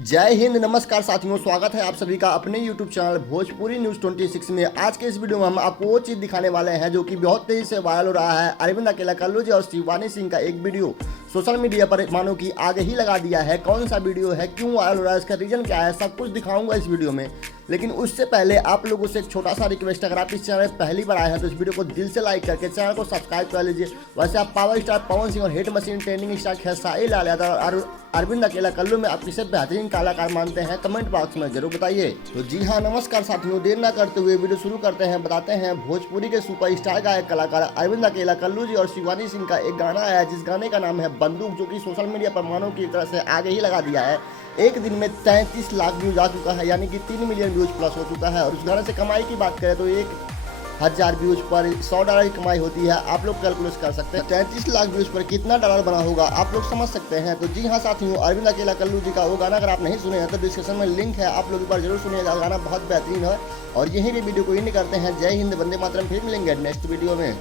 जय हिंद, नमस्कार साथियों, स्वागत है आप सभी का अपने YouTube चैनल भोजपुरी न्यूज़ 26 में। आज के इस वीडियो में हम आपको वो चीज़ दिखाने वाले हैं जो कि बहुत तेजी से वायरल हो रहा है। अरविंद अकेला कल्लू जी और शिवानी सिंह का एक वीडियो सोशल मीडिया पर मानो कि आगे ही लगा दिया है। कौन सा वीडियो है, क्यों वायरल हो रहा है, इसका रीजन क्या है, सब कुछ दिखाऊंगा इस वीडियो में। लेकिन उससे पहले आप लोगों से एक छोटा सा रिक्वेस्ट, अगर आप इस चैनल पर पहली बार आए हैं तो इस वीडियो को दिल से लाइक करके चैनल को सब्सक्राइब कर लीजिए। वैसे आप पावर स्टार पवन सिंह और hit machine trending star Khesari Lal Yadav और अरविंद अकेला कल्लू में आप किसे बेहतरीन कलाकार मानते हैं, कमेंट बॉक्स में जरूर बताइए। तो जी हाँ, नमस्कार साथियों, देर ना करते हुए वीडियो शुरू करते हैं। बताते हैं भोजपुरी के सुपरस्टार गायक कलाकार अरविंद अकेला कल्लू जी और शिवानी सिंह का एक गाना आया जिस गाने का नाम है बंदूक, जो कि सोशल मीडिया पर मानो की तरह से आगे ही लगा दिया है। एक दिन में 33 लाख व्यूज आ चुका है, यानी कि 3 मिलियन व्यूज प्लस हो चुका है। और उस गाने से कमाई की बात करें तो 1000 व्यूज पर $100 की कमाई होती है। आप लोग कैलकुलेट कर सकते हैं 33 लाख व्यूज पर कितना डॉलर बना होगा, आप लोग समझ सकते हैं। तो जी हाँ साथियों, अरविंद अकेला कल्लू जी का वो गाना अगर आप नहीं सुने हैं तो डिस्क्रिप्शन में लिंक है, आप लोग एक बार जरूर सुनिएगा। गाना बहुत बेहतरीन है। और यहीं पे वीडियो को एंड करते हैं। जय हिंद, वंदे मातरम। फिर मिलेंगे नेक्स्ट वीडियो में।